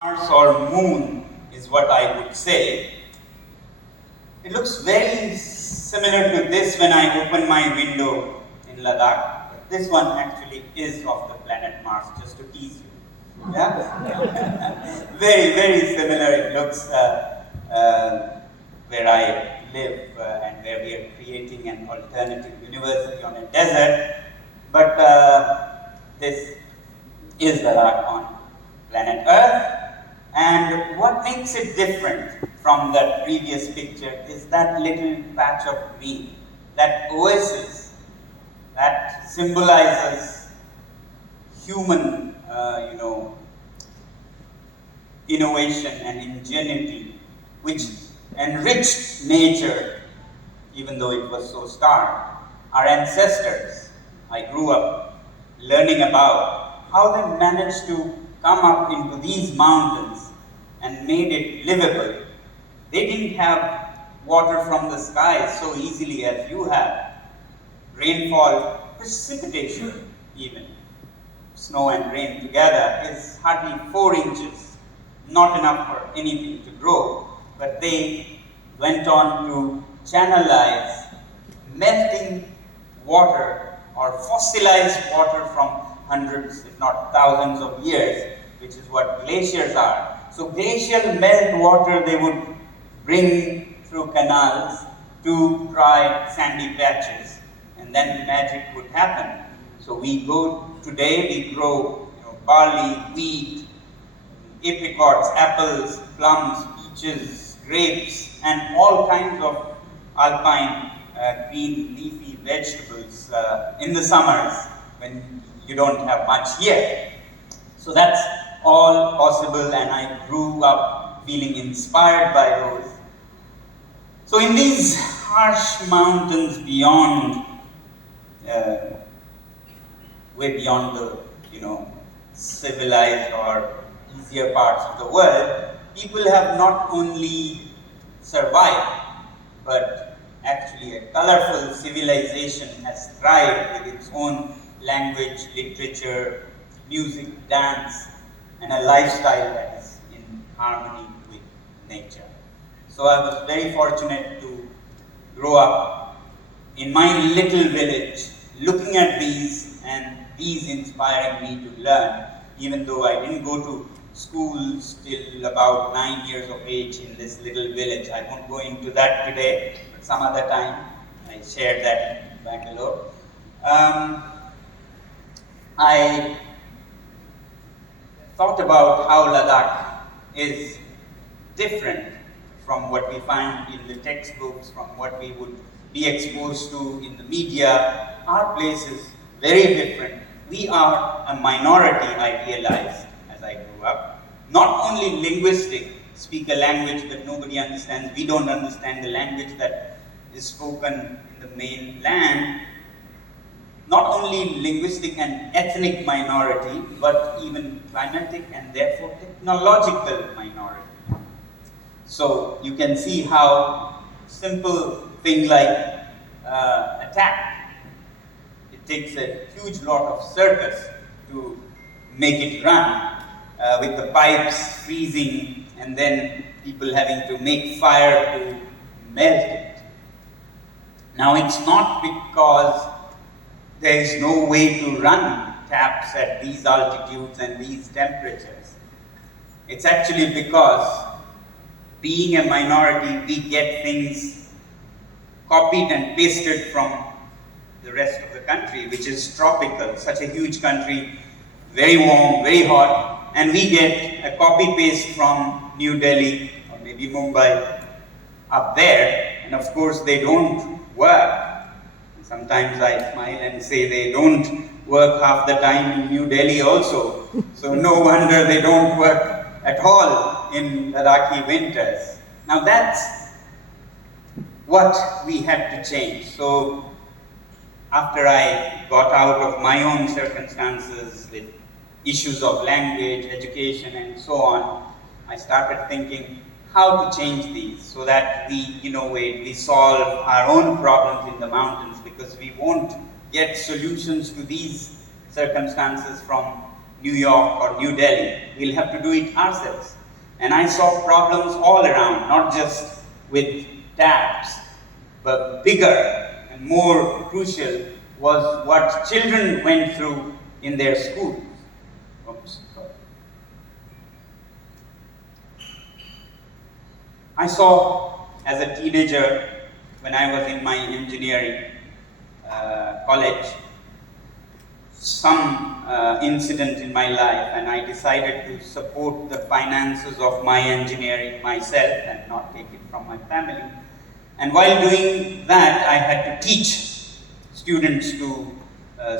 Mars or moon is what I would say. It looks very similar to this when I open my window in Ladakh. But this one actually is of the planet Mars, just to tease you. Yeah? Very, very similar it looks where I live and where we are creating an alternative university on a desert. But this is Ladakh on planet Earth. And what makes it different from the previous picture is that little patch of green, that oasis that symbolizes human, innovation and ingenuity, which enriched nature, even though it was so starved. Our ancestors, I grew up learning about how they managed to come up into these mountains and made it livable. They didn't have water from the sky so easily as you have. Rainfall, precipitation even, snow and rain together is hardly 4 inches, not enough for anything to grow. But they went on to channelize melting water or fossilized water from hundreds, if not thousands of years, which is what glaciers are. So glacial melt water they would bring through canals to dry sandy patches, and then magic would happen. So we grow barley, wheat, apricots, apples, plums, peaches, grapes, and all kinds of alpine green leafy vegetables in the summers when you don't have much here. So that's all possible, and I grew up feeling inspired by those. So in these harsh mountains beyond, way beyond the civilized or easier parts of the world, people have not only survived, but actually a colorful civilization has thrived with its own language, literature, music, dance, and a lifestyle that is in harmony with nature. So I was very fortunate to grow up in my little village, looking at these and these inspiring me to learn, even though I didn't go to school till about 9 years of age in this little village. I won't go into that today, but some other time. I shared that in Bangalore. I thought about how Ladakh is different from what we find in the textbooks, from what we would be exposed to in the media. Our place is very different. We are a minority, I realized as I grew up. Not only linguistic, speak a language that nobody understands. We don't understand the language that is spoken in the mainland. Not only linguistic and ethnic minority, but even climatic and therefore technological minority. So you can see how simple thing like a tap, it takes a huge lot of circus to make it run, with the pipes freezing and then people having to make fire to melt it. Now it's not because there is no way to run taps at these altitudes and these temperatures. It's actually because, being a minority, we get things copied and pasted from the rest of the country, which is tropical, such a huge country, very warm, very hot, and we get a copy-paste from New Delhi or maybe Mumbai up there, and of course they don't work. Sometimes I smile and say they don't work half the time in New Delhi also. So no wonder they don't work at all in Ladakhi winters. Now that's what we had to change. So after I got out of my own circumstances with issues of language, education, and so on, I started thinking how to change these so that we innovate, we solve our own problems in the mountains, because we won't get solutions to these circumstances from New York or New Delhi. We'll have to do it ourselves. And I saw problems all around, not just with taps, but bigger and more crucial was what children went through in their schools. Oops, sorry. I saw as a teenager, when I was in my engineering college, some incident in my life, and I decided to support the finances of my engineering myself and not take it from my family. And while doing that, I had to teach students to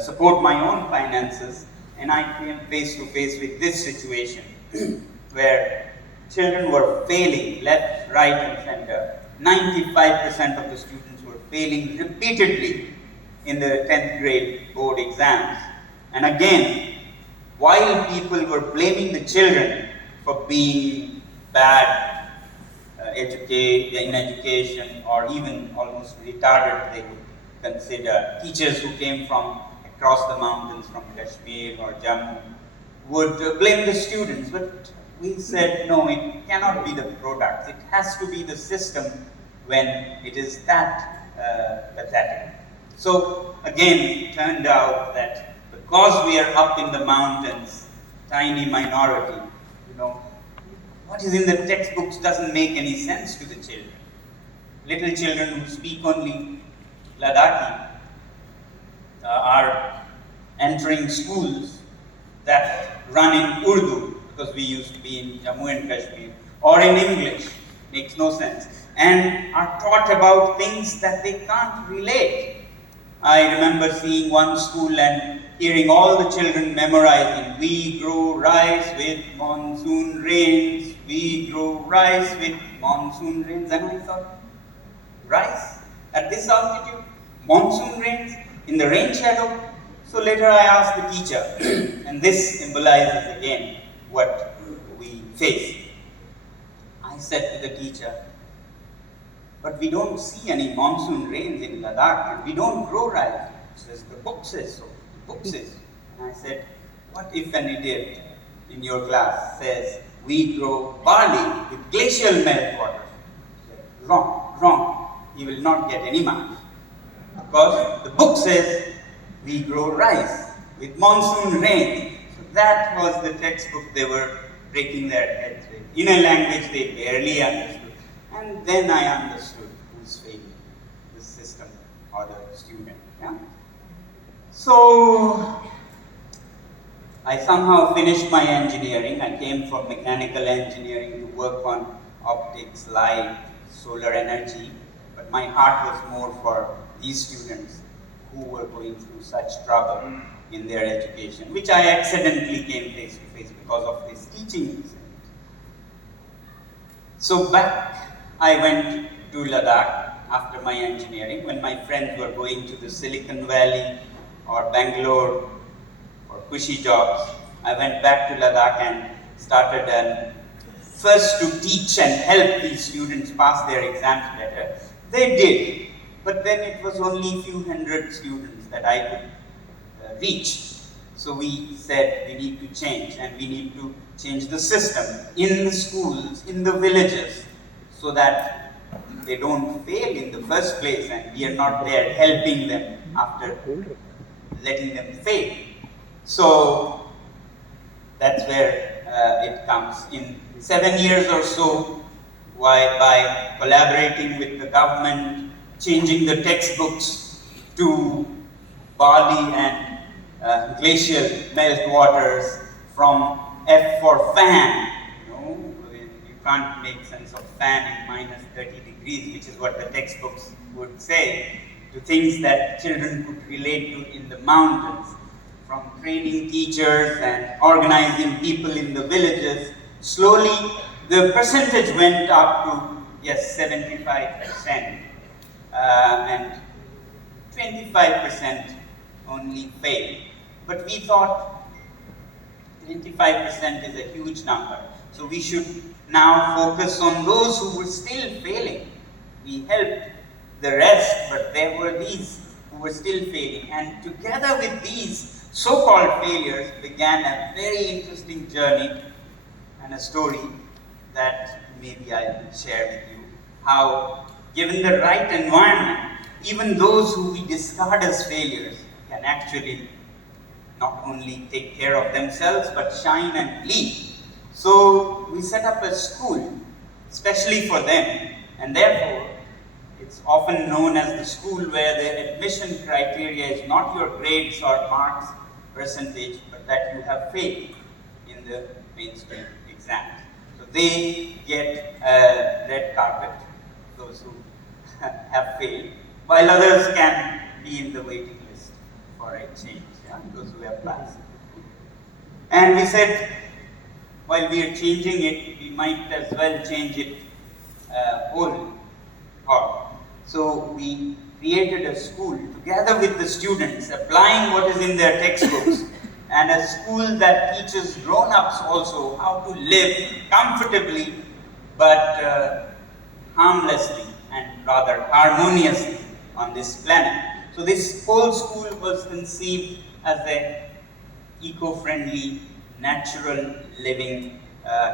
support my own finances, and I came face to face with this situation where children were failing left, right, and center. 95% of the students were failing repeatedly in the 10th grade board exams. And again, while people were blaming the children for being bad in education, or even almost retarded, they would consider, teachers who came from across the mountains from Kashmir or Jammu would blame the students. But we said, no, it cannot be the products. It has to be the system when it is that pathetic. So again, it turned out that because we are up in the mountains, tiny minority, what is in the textbooks doesn't make any sense to the children. Little children who speak only Ladakhi are entering schools that run in Urdu, because we used to be in Jammu and Kashmir, or in English, makes no sense, and are taught about things that they can't relate. I remember seeing one school and hearing all the children memorizing, we grow rice with monsoon rains, we grow rice with monsoon rains. And I thought, rice at this altitude, monsoon rains, in the rain shadow? So later I asked the teacher, and this symbolizes again what we face. I said to the teacher, but we don't see any monsoon rains in Ladakh, and we don't grow rice. She says, the book says so. The book says. And I said, what if an idiot in your class says, we grow barley with glacial meltwater? She said, wrong. He will not get any marks. Because the book says, we grow rice with monsoon rains. So that was the textbook they were breaking their heads with, in a language they barely understood. And then I understood who's failing, the system or the student. Yeah? So I somehow finished my engineering. I came from mechanical engineering to work on optics, light, solar energy. But my heart was more for these students who were going through such trouble in their education, which I accidentally came face to face because of this teaching incident. So back I went to Ladakh after my engineering, when my friends were going to the Silicon Valley or Bangalore for cushy jobs. I went back to Ladakh and started first to teach and help these students pass their exams better. They did, but then it was only a few hundred students that I could reach. So we said we need to change, and we need to change the system in the schools, in the villages, so that they don't fail in the first place, and we are not there helping them after letting them fail. So that's where it comes. In 7 years or so, by collaborating with the government, changing the textbooks to barley and glacial meltwaters, from F for fan. You can't make sense of fan in minus 30 degrees, which is what the textbooks would say, to things that children could relate to in the mountains, from training teachers and organizing people in the villages. Slowly, the percentage went up to, yes, 75%, and 25% only failed. But we thought 25% is a huge number, so we should now focus on those who were still failing. We helped the rest, but there were these who were still failing, and together with these, so-called failures began a very interesting journey and a story that maybe I will share with you. How, given the right environment, even those who we discard as failures can actually not only take care of themselves but shine and lead. So we set up a school especially for them, and therefore it's often known as the school where the admission criteria is not your grades or marks percentage, but that you have failed in the mainstream exams. So they get a red carpet, those who have failed, while others can be in the waiting list for a change, those who have passed. And we said, while we are changing it, we might as well change it whole. So we created a school together with the students, applying what is in their textbooks, and a school that teaches grown-ups also how to live comfortably but harmlessly and rather harmoniously on this planet. So this whole school was conceived as an eco-friendly, natural living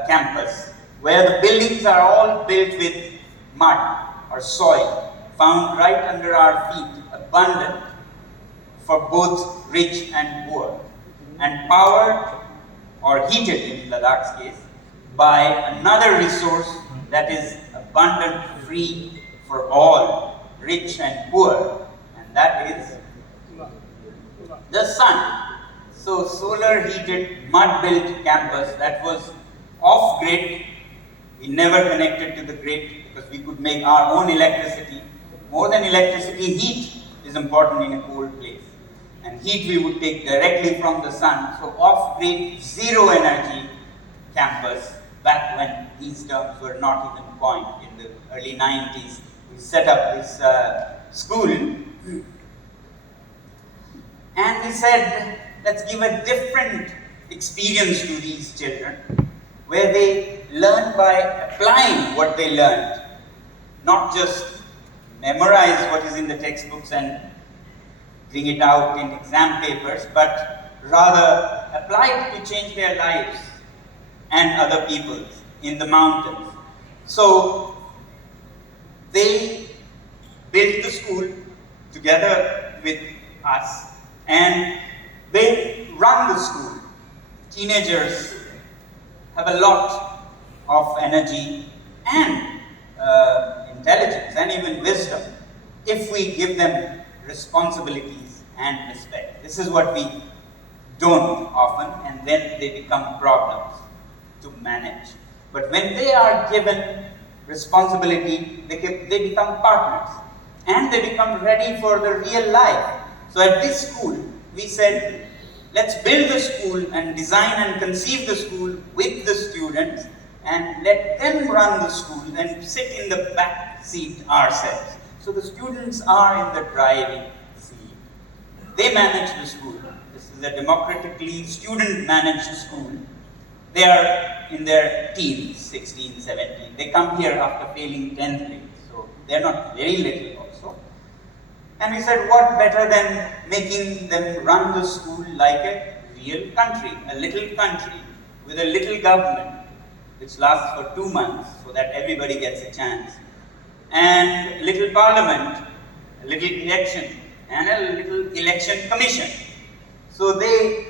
campus, where the buildings are all built with mud or soil, found right under our feet, abundant for both rich and poor, and powered or heated in Ladakh's case by another resource that is abundant, free for all, rich and poor, and that is the sun. So solar heated, mud built campus that was off grid. We never connected to the grid because we could make our own electricity. More than electricity, heat is important in a cold place. And heat we would take directly from the sun. So off-grid, zero energy campus, back when these terms were not even coined in the early 90s. We set up this school. And we said, let's give a different experience to these children, where they learn by applying what they learned, not just memorize what is in the textbooks and bring it out in exam papers, but rather apply it to change their lives and other people's in the mountains. So they built the school together with us, and they run the school. Teenagers have a lot of energy and intelligence and even wisdom if we give them responsibilities and respect. This is what we don't often, and then they become problems to manage. But when they are given responsibility, they become partners and they become ready for the real life. So at this school, we said, let's build the school and design and conceive the school with the students and let them run the school and sit in the back seat ourselves. So the students are in the driving seat. They manage the school. This is a democratically student-managed school. They are in their teens, 16, 17. They come here after failing 10th grade, so they're not very little also. And we said, what better than making them run the school like a real country, a little country with a little government which lasts for 2 months so that everybody gets a chance, and little parliament, a little election, and a little election commission. So they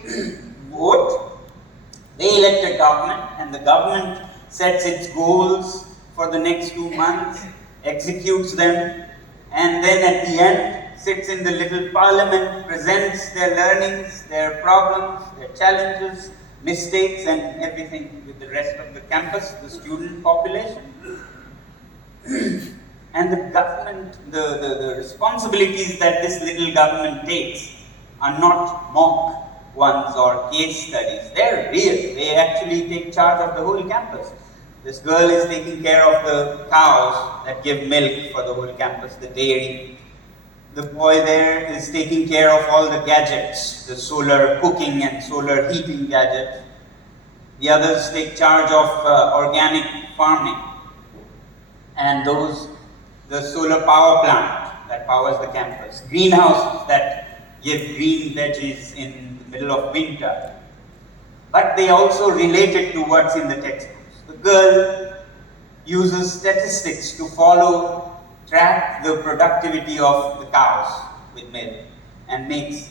vote, they elect a government, and the government sets its goals for the next 2 months, executes them, and then at the end sits in the little parliament, presents their learnings, their problems, their challenges, mistakes, and everything with the rest of the campus, the student population. And the government, the responsibilities that this little government takes are not mock ones or case studies. They're real. They actually take charge of the whole campus. This girl is taking care of the cows that give milk for the whole campus, the dairy. The boy there is taking care of all the gadgets, the solar cooking and solar heating gadgets. The others take charge of organic farming, and the solar power plant that powers the campus, greenhouses that give green veggies in the middle of winter. But they also relate it to what's in the textbooks. The girl uses statistics to track the productivity of the cows with milk, and makes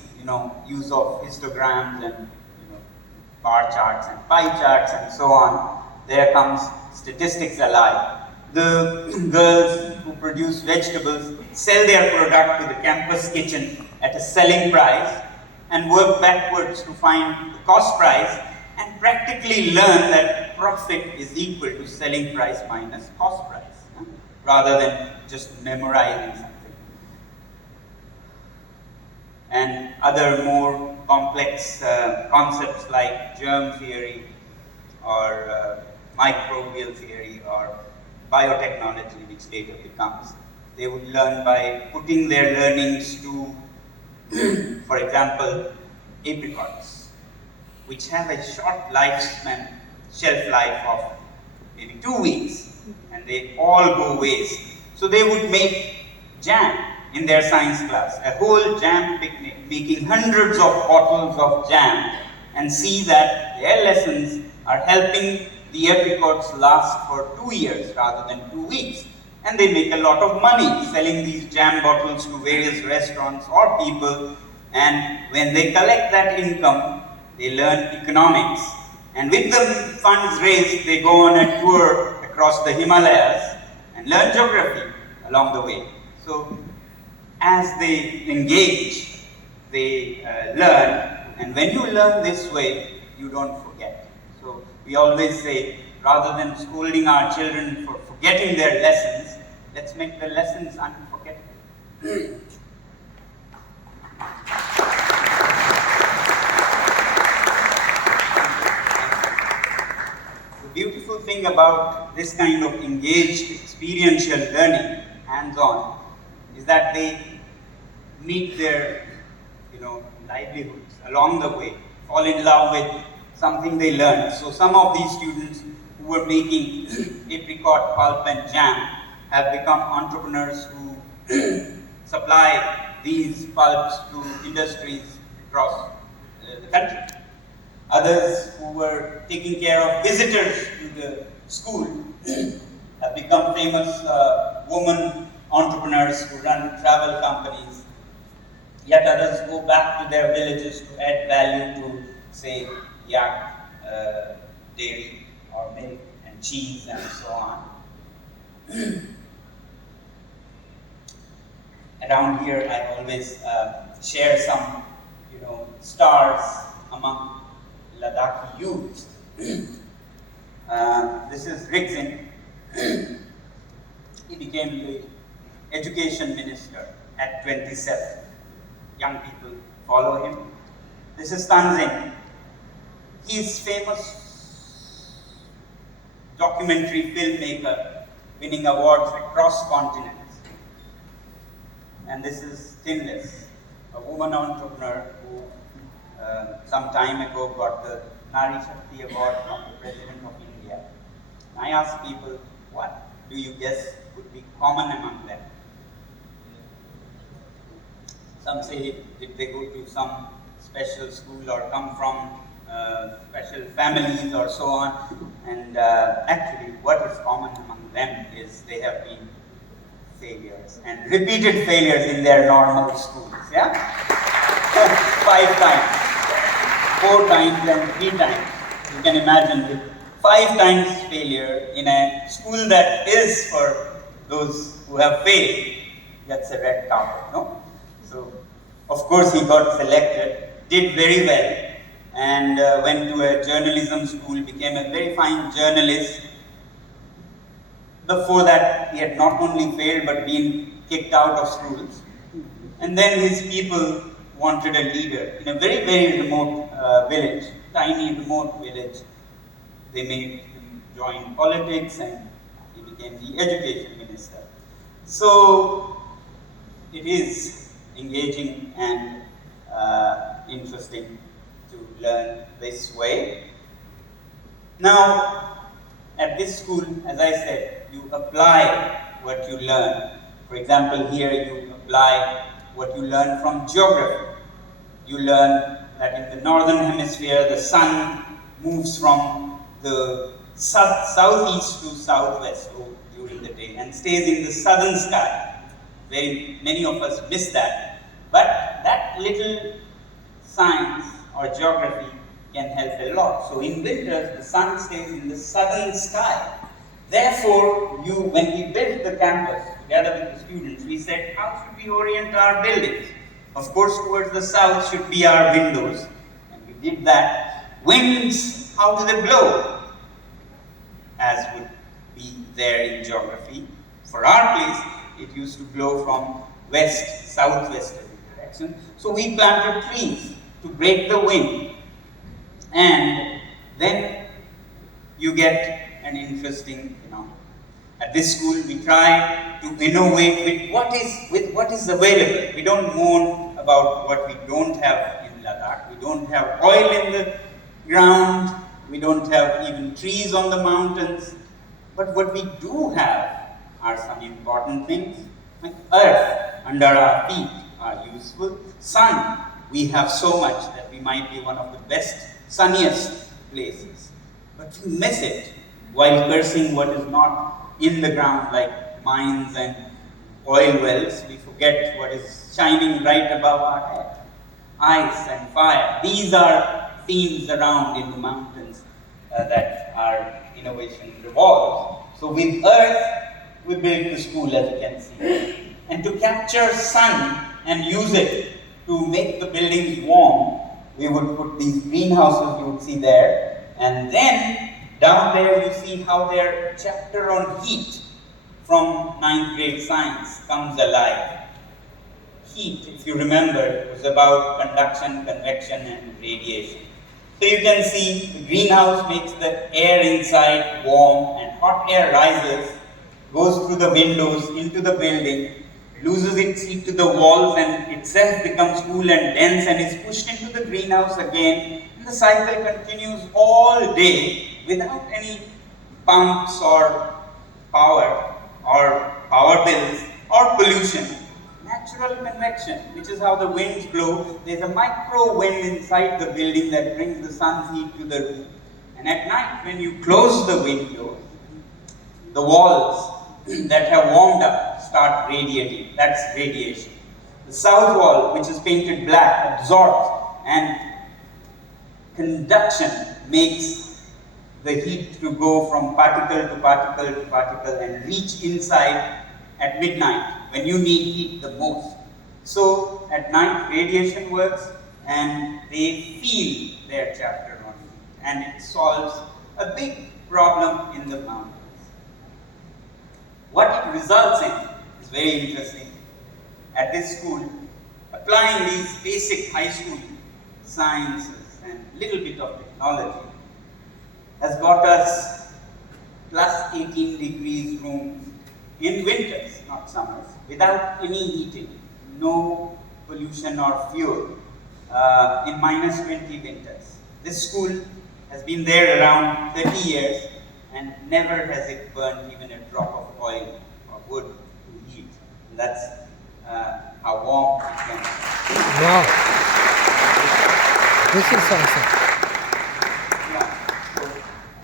use of histograms and bar charts and pie charts and so on. There comes statistics alive. The girls who produce vegetables sell their product to the campus kitchen at a selling price and work backwards to find the cost price, and practically learn that profit is equal to selling price minus cost price, rather than just memorizing something. And other more complex concepts like germ theory or microbial theory or biotechnology, which later becomes, they would learn by putting their learnings to, for example, apricots, which have a short shelf life of maybe 2 weeks, and they all go waste. So they would make jam in their science class, a whole jam picnic, making hundreds of bottles of jam, and see that their lessons are helping the apricots last for 2 years rather than 2 weeks. And they make a lot of money selling these jam bottles to various restaurants or people, and when they collect that income, they learn economics. And with the funds raised, they go on a tour across the Himalayas and learn geography along the way. So as they engage, they learn, and when you learn this way, you don't forget. So we always say, rather than scolding our children for forgetting their lessons, let's make the lessons unforgettable. The beautiful thing about this kind of engaged experiential learning, hands-on, is that they meet their livelihoods along the way, fall in love with something they learned. So some of these students who were making apricot pulp and jam have become entrepreneurs who supply these pulps to industries across the country. Others who were taking care of visitors to the school have become famous women entrepreneurs who run travel companies. Yet others go back to their villages to add value to, say, yak, dairy, or milk, and cheese, and so on. Around here, I always share some, stars among Ladakhi youths. This is Rixin. He became the education minister at 27. Young people follow him. This is Tanzin. He is famous documentary filmmaker, winning awards across continents. And this is Tinless, a woman entrepreneur who some time ago got the Nari Shakti Award from the President of India. And I ask people, what do you guess would be common among them? Some say if they go to some special school or come from special families or so on. And actually, what is common among them is they have been failures and repeated failures in their normal schools. Yeah, 5 times, 4 times, and 3 times. You can imagine with 5 times failure in a school that is for those who have failed. That's a red carpet, no? So, of course, he got selected, did very well, and went to a journalism school, became a very fine journalist. Before that, he had not only failed, but been kicked out of schools. And then his people wanted a leader in a very, very remote village, tiny remote village. They made him join politics, and he became the education minister. So, it is engaging and interesting to learn this way. Now, at this school, as I said, you apply what you learn. For example, here you apply what you learn from geography. You learn that in the northern hemisphere the sun moves from the southeast to southwest during the day and stays in the southern sky. Very many of us miss that. But that little science or geography can help a lot. So in winters, the sun stays in the southern sky. Therefore, when we built the campus together with the students, we said, how should we orient our buildings? Of course, towards the south should be our windows. And we did that. Winds, how do they blow? As would be there in geography. For our place, it used to blow from west, southwesterly direction. So we planted trees to break the wind. And then you get an interesting phenomenon. At this school, we try to innovate with what is available. We don't moan about what we don't have in Ladakh. We don't have oil in the ground. We don't have even trees on the mountains. But what we do have are some important things. Like earth under our feet are useful. Sun, we have so much that we might be one of the best, sunniest places. But we miss it while cursing what is not in the ground, like mines and oil wells. We forget what is shining right above our head. Ice and fire. These are themes around in the mountains that our innovation revolves. So with earth, we built the school, as you can see. And to capture sun and use it to make the buildings warm, we would put these greenhouses you would see there. And then down there you see how their chapter on heat from 9th grade science comes alive. Heat, if you remember, was about conduction, convection, and radiation. So you can see the greenhouse makes the air inside warm, and hot air rises, goes through the windows into the building, loses its heat to the walls, and itself becomes cool and dense and is pushed into the greenhouse again. And the cycle continues all day without any pumps or power bills or pollution. Natural convection, which is how the winds blow. There's a micro wind inside the building that brings the sun's heat to the roof. And at night, when you close the window, the walls that have warmed up start radiating. That's radiation. The south wall, which is painted black, absorbs, and conduction makes the heat to go from particle to particle to particle and reach inside at midnight when you need heat the most. So at night radiation works and they feel their chapter on heat, and it solves a big problem in the mountains. What it results in is very interesting. At this school, applying these basic high school sciences and little bit of technology has got us plus 18 degrees rooms in winters, not summers, without any heating, no pollution or fuel, in minus 20 winters. This school has been there around 30 years and never has it burned even a drop of oil or wood to heat. And that's how warm it can be. Wow. This is awesome. Yeah. So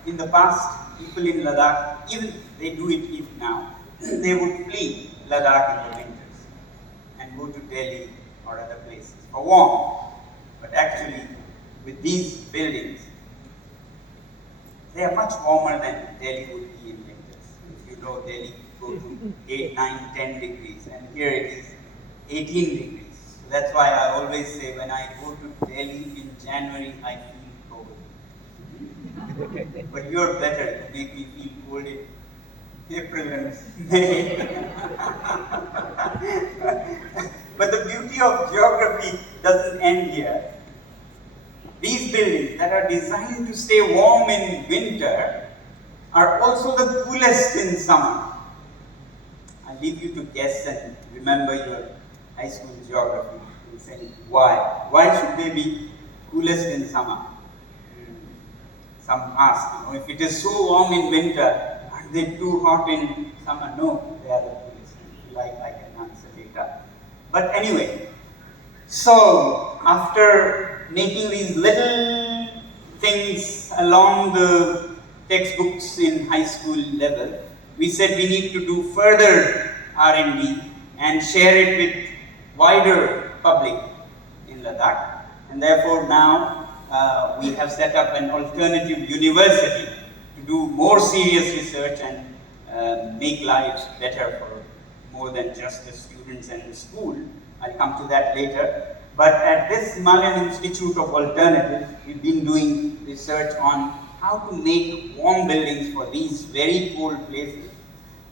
in the past, people in Ladakh, even they do it even now, they would flee Ladakh in the winters and go to Delhi or other places for warmth. But actually, with these buildings, they are much warmer than Delhi would be in winters. If you know, Delhi go to 8, 9, 10 degrees, and here it is 18 degrees. So that's why I always say when I go to Delhi in January, I feel cold. But you're better, you make me feel cold in April and May. But the beauty of geography doesn't end here. These buildings that are designed to stay warm in winter are also the coolest in summer. I leave you to guess and remember your high school geography and say why. Why should they be coolest in summer? Some ask, if it is so warm in winter, are they too hot in summer? No, they are the coolest. If you like, I can answer later. But anyway, so after making these little things along the textbooks in high school level, we said we need to do further R&D and share it with wider public in Ladakh. And therefore now we have set up an alternative university to do more serious research and make lives better for more than just the students and the school. I'll come to that later. But at this Himalayan Institute of Alternatives, we've been doing research on how to make warm buildings for these very cold places.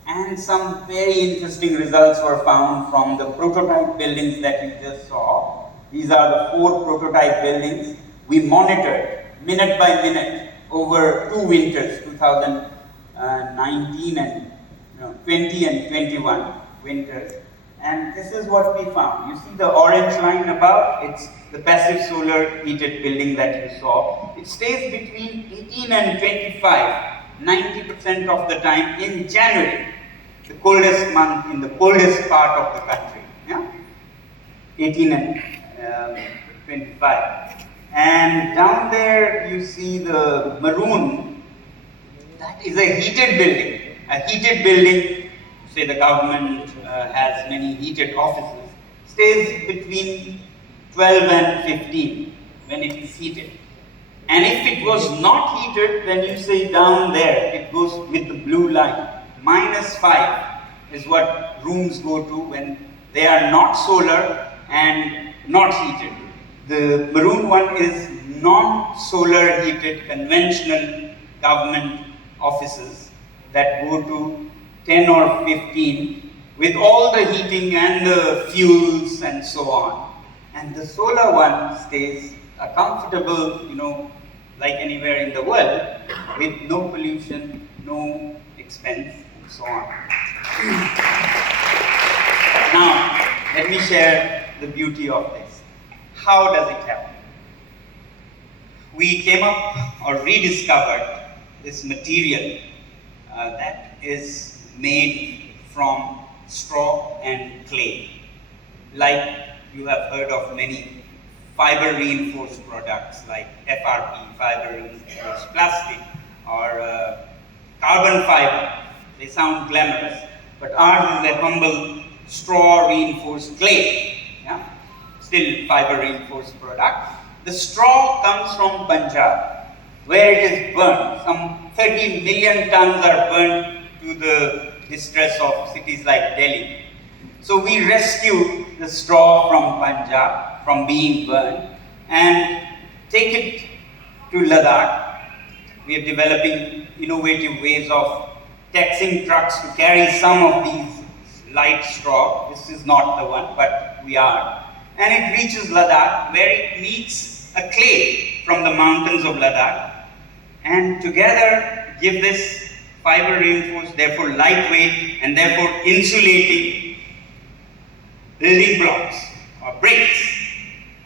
And some very interesting results were found from the prototype buildings that you just saw. These are the 4 prototype buildings. We monitored minute by minute over 2 winters, 2019 and 20 and 21 winters. And this is what we found. You see the orange line above? It's the passive solar heated building that you saw. It stays between 18 and 25, 90% of the time in January, the coldest month in the coldest part of the country. Yeah? 18 and 25. And down there you see the maroon. That is a heated building. A heated building, say the government has many heated offices, stays between 12 and 15 when it is heated. And if it was not heated, then you say down there, it goes with the blue line. -5 is what rooms go to when they are not solar and not heated. The maroon one is non-solar heated conventional government offices that go to 10 or 15 with all the heating and the fuels and so on. And the solar one stays a comfortable, like anywhere in the world, with no pollution, no expense, and so on. Now, let me share the beauty of this. How does it happen? We came up or rediscovered this material that is made from straw and clay. Like you have heard of many fiber reinforced products like FRP, fiber reinforced plastic, or carbon fiber. They sound glamorous, but ours is a humble straw reinforced clay. Yeah? Still fiber reinforced product. The straw comes from Punjab, where it is burned. Some 30 million tons are burned to the distress of cities like Delhi. So we rescue the straw from Punjab from being burned and take it to Ladakh. We are developing innovative ways of taxing trucks to carry some of these light straw. This is not the one, but we are. And it reaches Ladakh, where it meets a clay from the mountains of Ladakh, and together give this fiber reinforced, therefore lightweight, and therefore insulating building blocks or bricks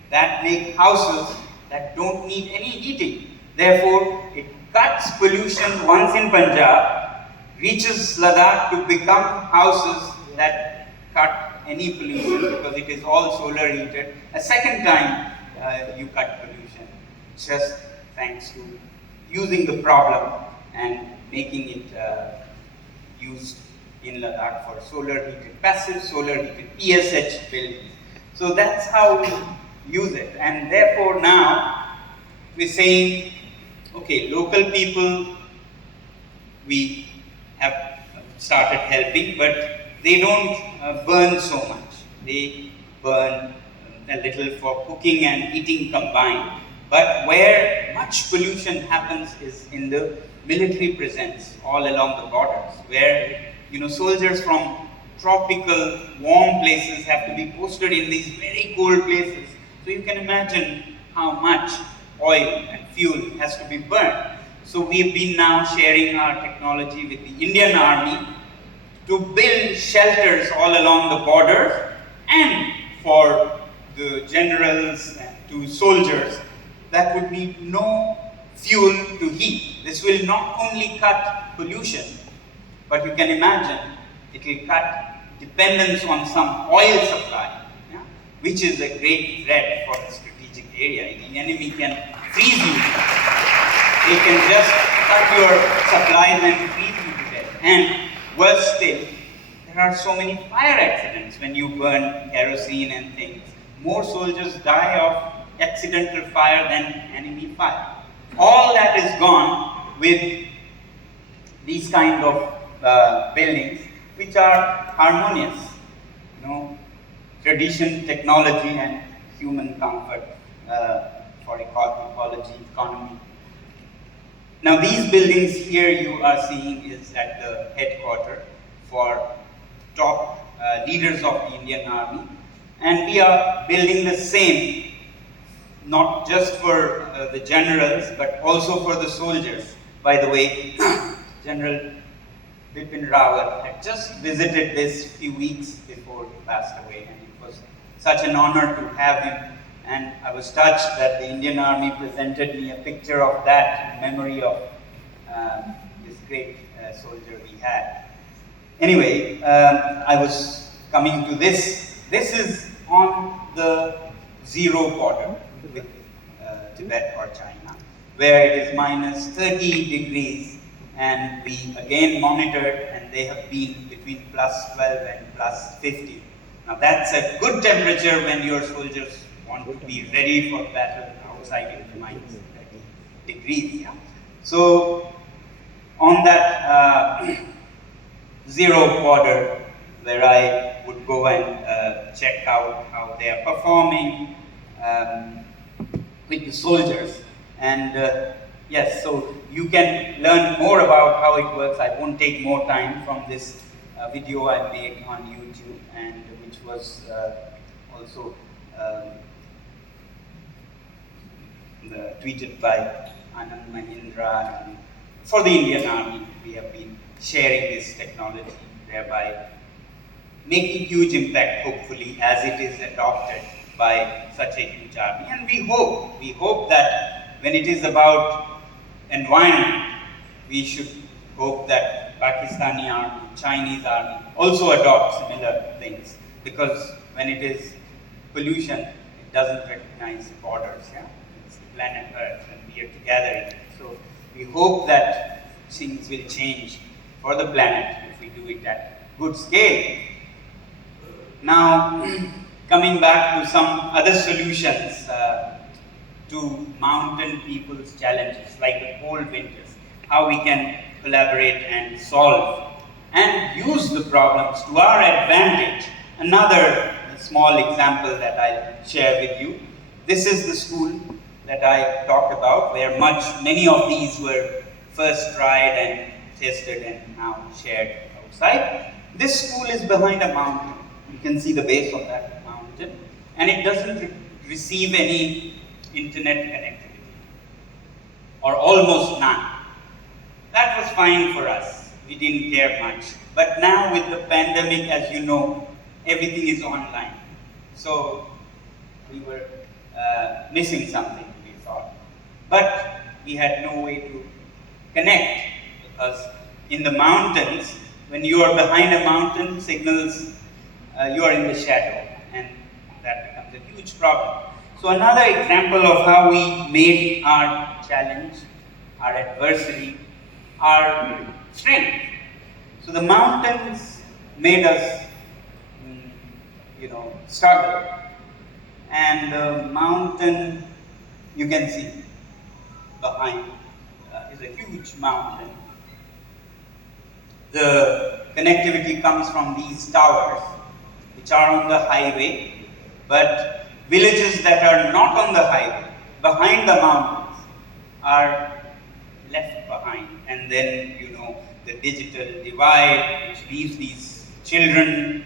that make houses that don't need any heating. Therefore, it cuts pollution once in Punjab, reaches Ladakh to become houses that cut any pollution because it is all solar heated. A second time, you cut pollution just thanks to using the problem and making it used in Ladakh for solar heated, passive solar heated PSH buildings. So that's how we use it. And therefore now we're saying, okay, local people, we have started helping, but they don't burn so much. They burn a little for cooking and heating combined. But where much pollution happens is in the military presence all along the borders, where soldiers from tropical warm places have to be posted in these very cold places. So you can imagine how much oil and fuel has to be burned. So we have been now sharing our technology with the Indian Army to build shelters all along the borders, and for the generals and to soldiers that would need no fuel to heat. This will not only cut pollution, but you can imagine it will cut dependence on some oil supply, which is a great threat for the strategic area. The enemy can freeze you. They can just cut your supplies and freeze you to death. And worse still, there are so many fire accidents when you burn kerosene and things. More soldiers die of accidental fire than enemy fire. All that is gone with these kind of buildings, which are harmonious, tradition, technology, and human comfort for ecology, economy. Now, these buildings here you are seeing is at the headquarters for top leaders of the Indian Army, and we are building the same, not just for the generals, but also for the soldiers. By the way, General Bipin Rawat had just visited this few weeks before he passed away, and it was such an honor to have him. And I was touched that the Indian Army presented me a picture of that in memory of this great soldier we had. Anyway, I was coming to this. This is on the zero border with Tibet or China, where it is minus 30 degrees, and we again monitored, and they have been between plus 12 and plus 50. Now that's a good temperature when your soldiers want to be ready for battle outside in the minus 30 degrees. Yeah? So on that zero border, where I would go and check out how they are performing with the soldiers. And yes, so you can learn more about how it works. I won't take more time from this video I made on YouTube, and which was also tweeted by Mahindra. And for the Indian Army, we have been sharing this technology, thereby making huge impact, hopefully, as it is adopted by such a huge army. And we hope that when it is about environment, we should hope that Pakistani army, Chinese army also adopt similar things, because when it is pollution, it doesn't recognize borders. Yeah? It's the planet Earth, and we are together in it. So we hope that things will change for the planet if we do it at good scale. Now, coming back to some other solutions to mountain people's challenges, like the cold winters, how we can collaborate and solve and use the problems to our advantage. Another small example that I'll share with you. This is the school that I talked about, where many of these were first tried and tested and now shared outside. This school is behind a mountain. You can see the base of that mountain, and it doesn't receive any internet connectivity, or almost none. That was fine for us. We didn't care much. But now with the pandemic, as you know, everything is online. So we were missing something, we thought. But we had no way to connect, because in the mountains, when you are behind a mountain, signals, you are in the shadow, and that becomes a huge problem. So another example of how we made our challenge, our adversity, our strength. So the mountains made us, struggle. And the mountain, you can see behind, is a huge mountain. The connectivity comes from these towers, which are on the highway, but villages that are not on the highway, behind the mountains, are left behind. And then, the digital divide, which leaves these children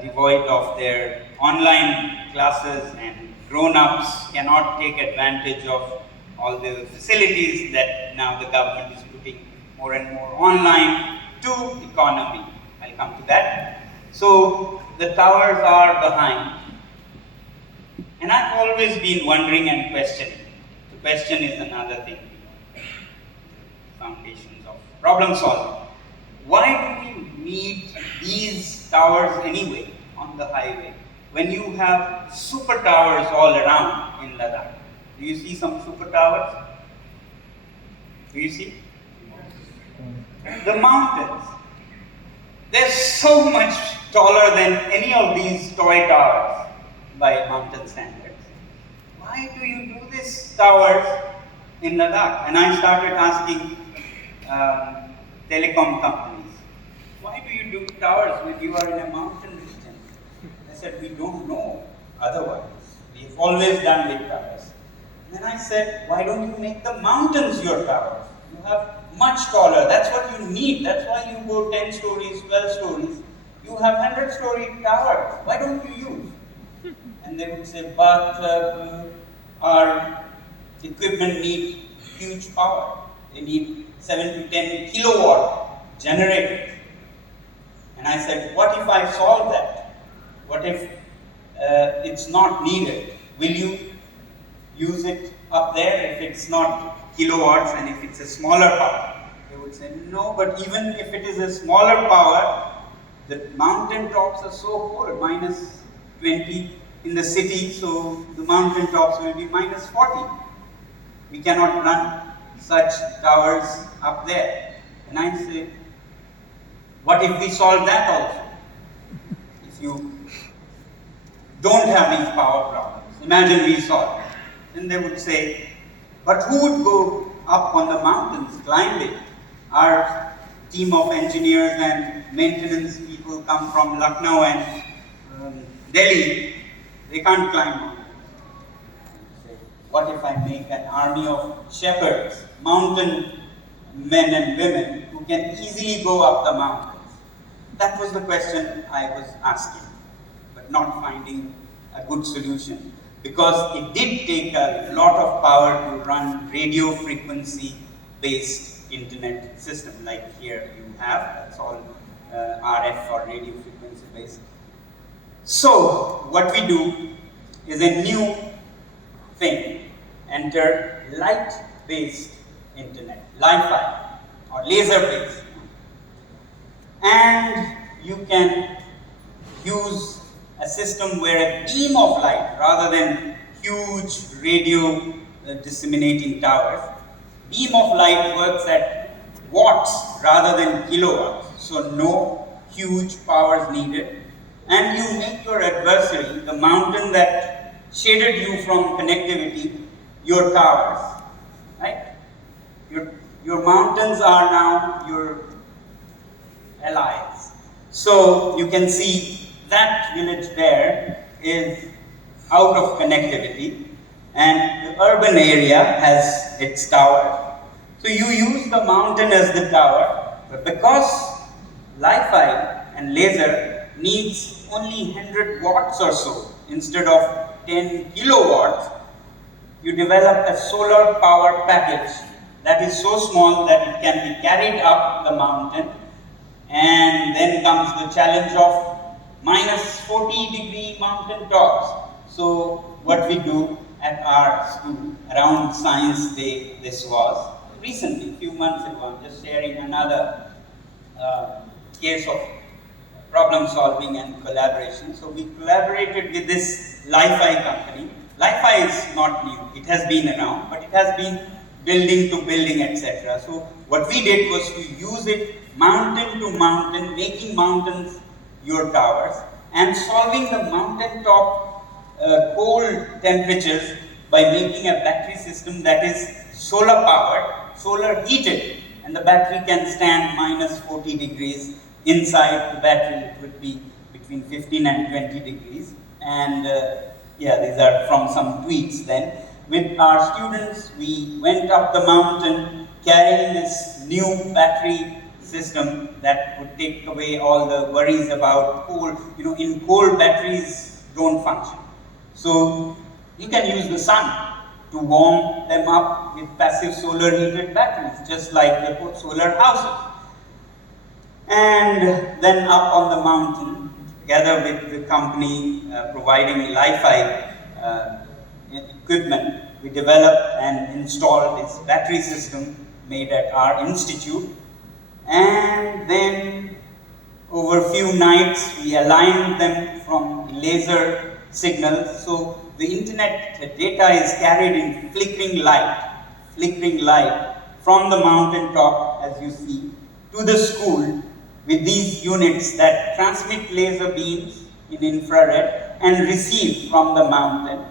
devoid of their online classes, and grown-ups cannot take advantage of all the facilities that now the government is putting more and more online to economy. I'll come to that. So the towers are behind. And I've always been wondering and questioning. To question is another thing. Foundations of problem solving. Why do we need these towers anyway on the highway when you have super towers all around in Ladakh? Do you see some super towers? Do you see? The mountains. They're so much taller than any of these toy towers by mountain standards. Why do you do these towers in Ladakh? And I started asking telecom companies, why do you do towers when you are in a mountain region? I said, we don't know otherwise. We've always done with towers. And then I said, why don't you make the mountains your towers? You have much taller, that's what you need. That's why you go 10 stories, 12 stories. You have 100-story towers. Why don't you use? And they would say, but our equipment needs huge power. They need 7 to 10 kilowatt generators. And I said, what if I solve that? What if it's not needed? Will you use it up there if it's not kilowatts and if it's a smaller power? They would say, no, but even if it is a smaller power, the mountain tops are so cold, minus 20 in the city, so the mountain tops will be minus 40. We cannot run such towers up there. And I say, what if we solve that also? If you don't have these power problems, imagine we solve it. Then they would say, but who would go up on the mountains, climb it? Our team of engineers and maintenance people come from Lucknow and Delhi. They can't climb mountains. What if I make an army of shepherds, mountain men and women who can easily go up the mountains? That was the question I was asking, but not finding a good solution. Because it did take a lot of power to run radio frequency based internet system like here you have. That's all RF or radio frequency based. So what we do is a new thing. Enter light based internet, Li-Fi or laser based. And you can use a system where a beam of light, rather than huge radio disseminating towers, beam of light works at watts rather than kilowatts, so no huge powers needed. And you make your adversary, the mountain that shaded you from connectivity, your towers, right? Your mountains are now your allies. So you can see that village there is out of connectivity and the urban area has its tower. So you use the mountain as the tower, but because Li-Fi and laser needs only 100 watts or so instead of 10 kilowatts, you develop a solar power package that is so small that it can be carried up the mountain. And then comes the challenge of minus 40-degree mountain tops. So what we do at our school, around Science Day, this was recently, a few months ago, I'm just sharing another case of problem solving and collaboration. So we collaborated with this Li-Fi company. Li-Fi is not new, it has been around, but it has been building to building, etc. So what we did was to use it mountain to mountain, making mountains your towers, and solving the mountain top cold temperatures by making a battery system that is solar powered, solar heated, and the battery can stand minus 40 degrees. Inside the battery it would be between 15 and 20 degrees. And yeah, these are from some tweets then. With our students, we went up the mountain carrying this new battery system that would take away all the worries about cold. You know, in cold, batteries don't function. So you can use the sun to warm them up with passive solar heated batteries, just like the solar houses. And then up on the mountain, together with the company providing Li-Fi equipment, we developed and installed this battery system made at our institute. And then over a few nights, we aligned them from laser signals. So the internet data is carried in flickering light from the mountain top, as you see, to the school with these units that transmit laser beams in infrared and receive from the mountain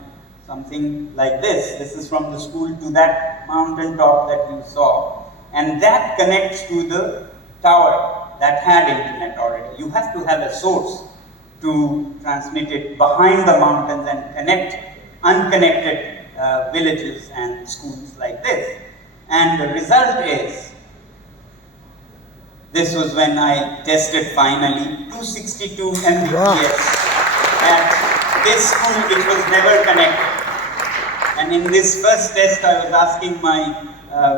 something like this. This is from the school to that mountain top that you saw, and that connects to the tower that had internet already. You have to have a source to transmit it behind the mountains and connect unconnected villages and schools like this. And the result is, this was when I tested finally, 262 Mbps at this school which was never connected. And in this first test, I was asking my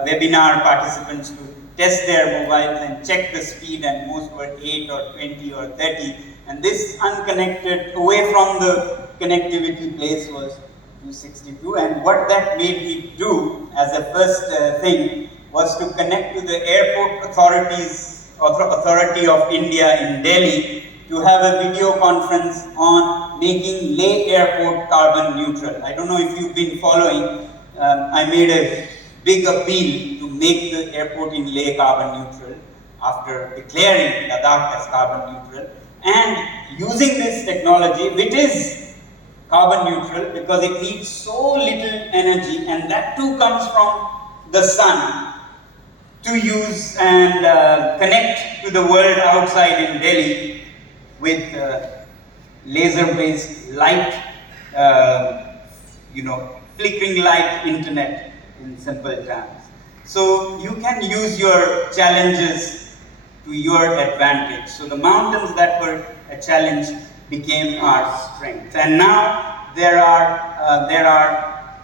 webinar participants to test their mobiles and check the speed, and most were 8 or 20 or 30. And this unconnected, away from the connectivity place was 262. And what that made me do as a first thing was to connect to the airport authority of India in Delhi to have a video conference on making Leh airport carbon neutral. I don't know if you've been following, I made a big appeal to make the airport in Leh carbon neutral after declaring Ladakh as carbon neutral, and using this technology, which is carbon neutral because it needs so little energy, and that too comes from the sun, to use and connect to the world outside in Delhi with laser-based light, flickering light internet in simple terms. So you can use your challenges to your advantage. So the mountains that were a challenge became our strength. And now there are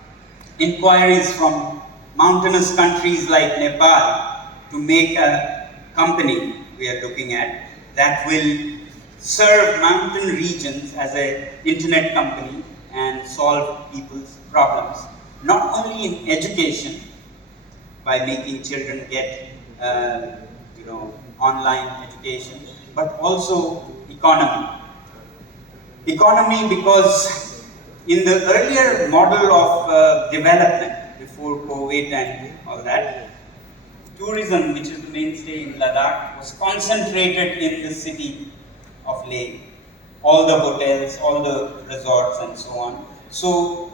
inquiries from mountainous countries like Nepal to make a company we are looking at that will serve mountain regions as an internet company and solve people's problems, not only in education by making children get online education, but also economy. Economy, because in the earlier model of development before COVID and all that, tourism, which is the mainstay in Ladakh, was concentrated in the city of Leh. All the hotels, all the resorts and so on. So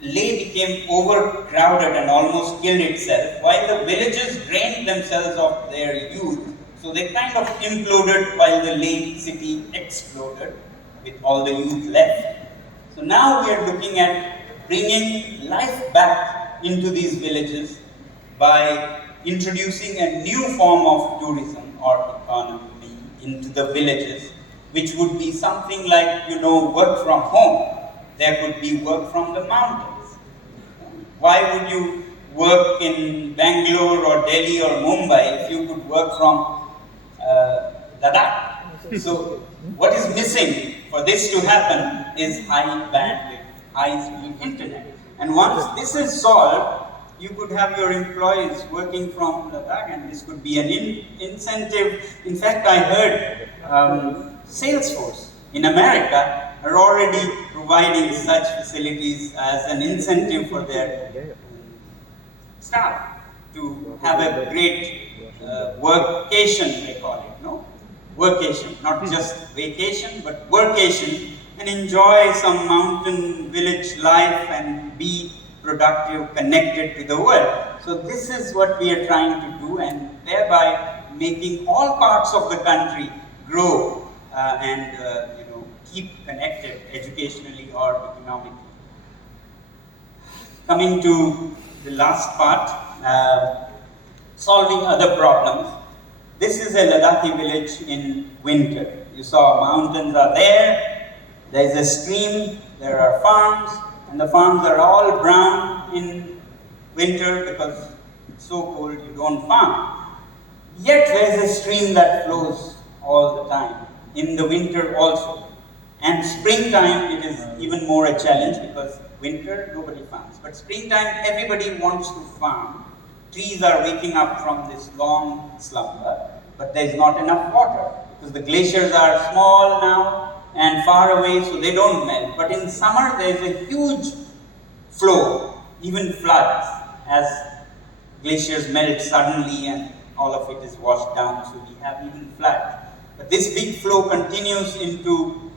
Leh became overcrowded and almost killed itself, while the villages drained themselves of their youth. So they kind of imploded while the Leh city exploded with all the youth left. So now we are looking at bringing life back into these villages by introducing a new form of tourism or economy into the villages, which would be something like, work from home. There could be work from the mountains. Why would you work in Bangalore or Delhi or Mumbai if you could work from Ladakh? So what is missing for this to happen is high bandwidth, high-speed internet. And once this is solved, you could have your employees working from Ladakh, and this could be an incentive. In fact, I heard Salesforce in America are already providing such facilities as an incentive for their staff to have a great workation, they call it, no? Workation, not just vacation, but workation, and enjoy some mountain village life and be productive, connected to the world. So this is what we are trying to do, and thereby making all parts of the country grow and keep connected educationally or economically. Coming to the last part, solving other problems. This is a Ladakhi village in winter. You saw mountains are there, there is a stream, there are farms, and the farms are all brown in winter because it's so cold you don't farm. Yet there is a stream that flows all the time, in the winter also. And springtime it is even more a challenge because winter nobody farms. But springtime everybody wants to farm. Trees are waking up from this long slumber, but there is not enough water because the glaciers are small now and far away, so they don't melt. But in summer, there is a huge flow, even floods, as glaciers melt suddenly and all of it is washed down, so we have even floods. But this big flow continues into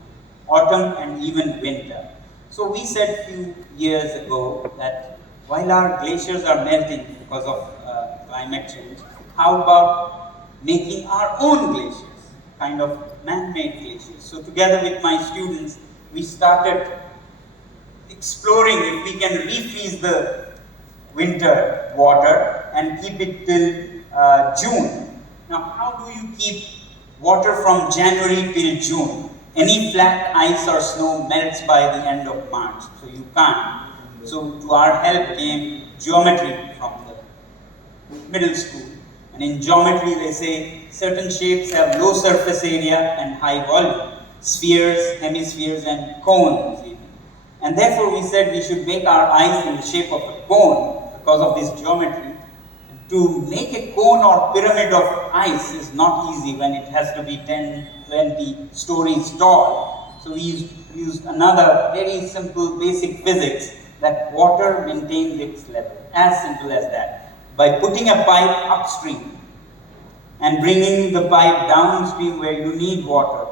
autumn and even winter. So we said a few years ago that while our glaciers are melting because of climate change, how about making our own glaciers, kind of man-made glaciers? So together with my students, we started exploring if we can refreeze the winter water and keep it till June. Now, how do you keep water from January till June? Any flat ice or snow melts by the end of March, so you can't. So to our help came geometry from the middle school. And in geometry, they say certain shapes have low surface area and high volume. Spheres, hemispheres, and cones even. And therefore we said we should make our ice in the shape of a cone because of this geometry. And to make a cone or pyramid of ice is not easy when it has to be 10, 20 stories tall. So we used another very simple basic physics that water maintains its level. As simple as that. By putting a pipe upstream and bringing the pipe downstream where you need water,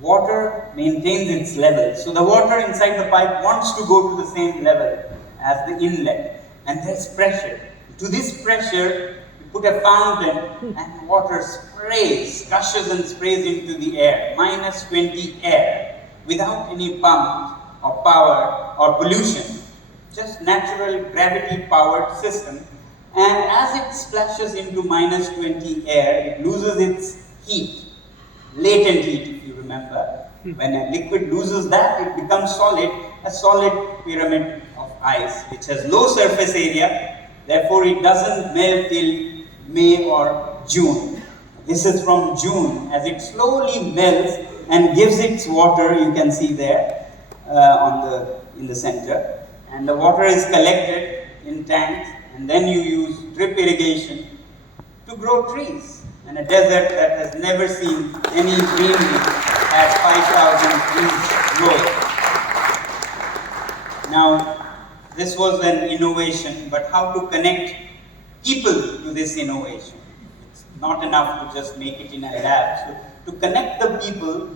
water maintains its level. So the water inside the pipe wants to go to the same level as the inlet. And there's pressure. To this pressure, you put a fountain and water sprays, gushes and sprays into the air, minus 20 air, without any pump or power or pollution. Just natural gravity-powered system. And as it splashes into minus 20 air, it loses its heat, latent heat if you remember. When a liquid loses that, it becomes solid, a solid pyramid of ice, which has low surface area, therefore it doesn't melt till May or June. This is from June, as it slowly melts and gives its water, you can see there in the center. And the water is collected in tanks, and then you use drip irrigation to grow trees. And a desert that has never seen any greenery has 5,000 trees growing. Now, this was an innovation, but how to connect people to this innovation? It's not enough to just make it in a lab. So, to connect the people,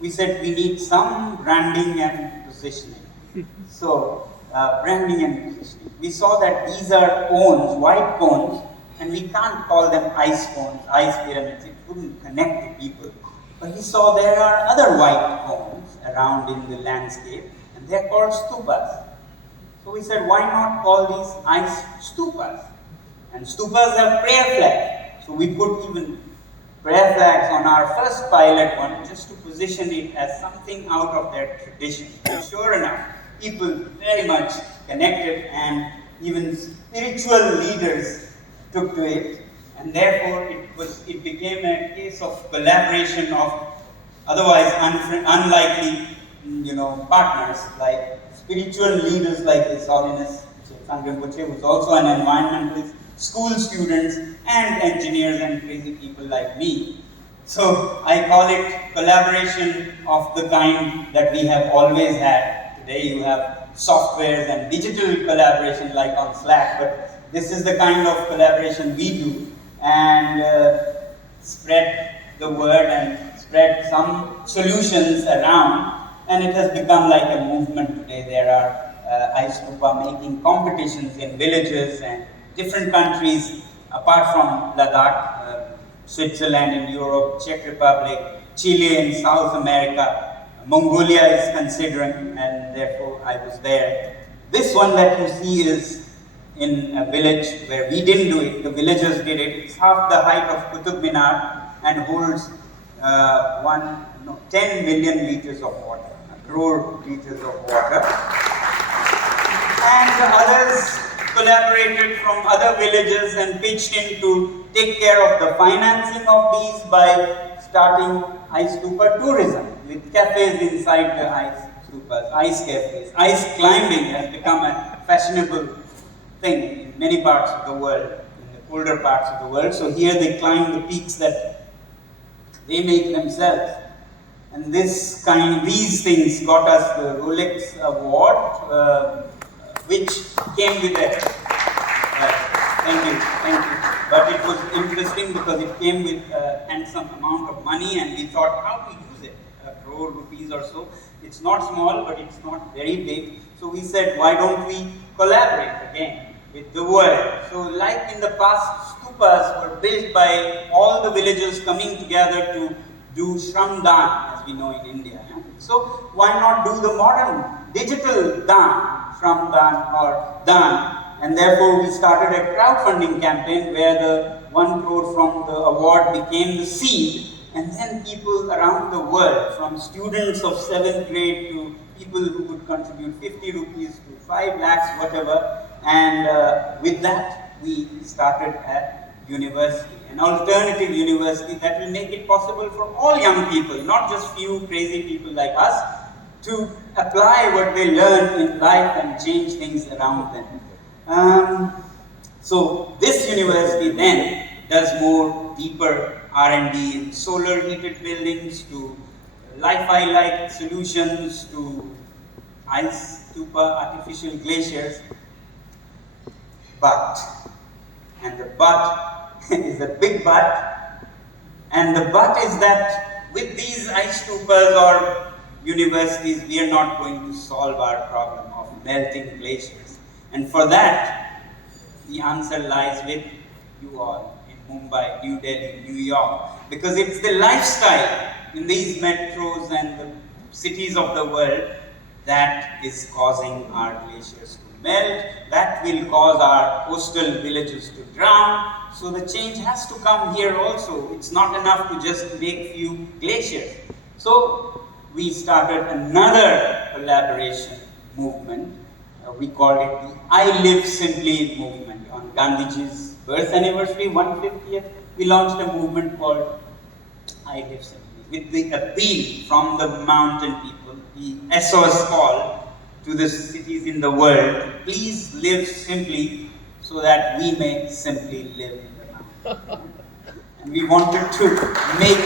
we said we need some branding and positioning. So, branding and positioning. We saw that these are cones, white cones, and we can't call them ice cones, ice pyramids. It wouldn't connect to people. But we saw there are other white cones around in the landscape, and they're called stupas. So we said, why not call these ice stupas? And stupas have prayer flags. So we put even prayer flags on our first pilot one just to position it as something out of their tradition. And sure enough, people very much connected, and even spiritual leaders took to it, and therefore it became a case of collaboration of otherwise unlikely partners, like spiritual leaders like His Holiness Rinpoche, who's also an environmentalist, school students and engineers and crazy people like me. So I call it collaboration of the kind that we have always had. Today you have softwares and digital collaboration like on Slack, but this is the kind of collaboration we do, and spread the word and spread some solutions around, and it has become like a movement today. There are ice stupa making competitions in villages and different countries apart from Ladakh, Switzerland in Europe, Czech Republic, Chile in South America. Mongolia is considering, and therefore I was there. This one that you see is in a village where we didn't do it, the villagers did it. It's half the height of Qutub Minar and holds 10 million liters of water, a crore liters of water. And the others collaborated from other villages and pitched in to take care of the financing of these by starting ice stupa tourism with cafes inside the ice stupas, ice cafes. Ice climbing has become a fashionable thing in many parts of the world, in the colder parts of the world. So here they climb the peaks that they make themselves. And these things got us the Rolex award, which came with a, thank you. But it was interesting because it came with a handsome amount of money, and we thought, how to use it? 1 crore rupees or so. It's not small, but it's not very big. So we said, why don't we collaborate again with the world? So like in the past, stupas were built by all the villagers coming together to do Shram Dan, as we know in India. Yeah? So why not do the modern digital Dan, Shram Dan or Dan? And therefore we started a crowdfunding campaign where the 1 crore from the award became the seed, and then people around the world, from students of 7th grade to people who could contribute 50 rupees to 5 lakhs, whatever, and with that we started a university, an alternative university that will make it possible for all young people, not just few crazy people like us, to apply what they learn in life and change things around them. So this university then does more deeper R&D in solar heated buildings, to Li-Fi-like solutions, to ice stupa, artificial glaciers. But, and the but is a big but, and the but is that with these ice stupas or universities, we are not going to solve our problem of melting glaciers. And for that, the answer lies with you all in Mumbai, New Delhi, New York, because it's the lifestyle in these metros and the cities of the world that is causing our glaciers to melt, that will cause our coastal villages to drown. So the change has to come here also. It's not enough to just make few glaciers. So we started another collaboration movement. We called it the I Live Simply movement. On Gandhiji's birth anniversary, 150th, we launched a movement called I Live Simply, with the appeal from the mountain people, the SOS call to the cities in the world, please live simply so that we may simply live in the mountain. And we wanted to make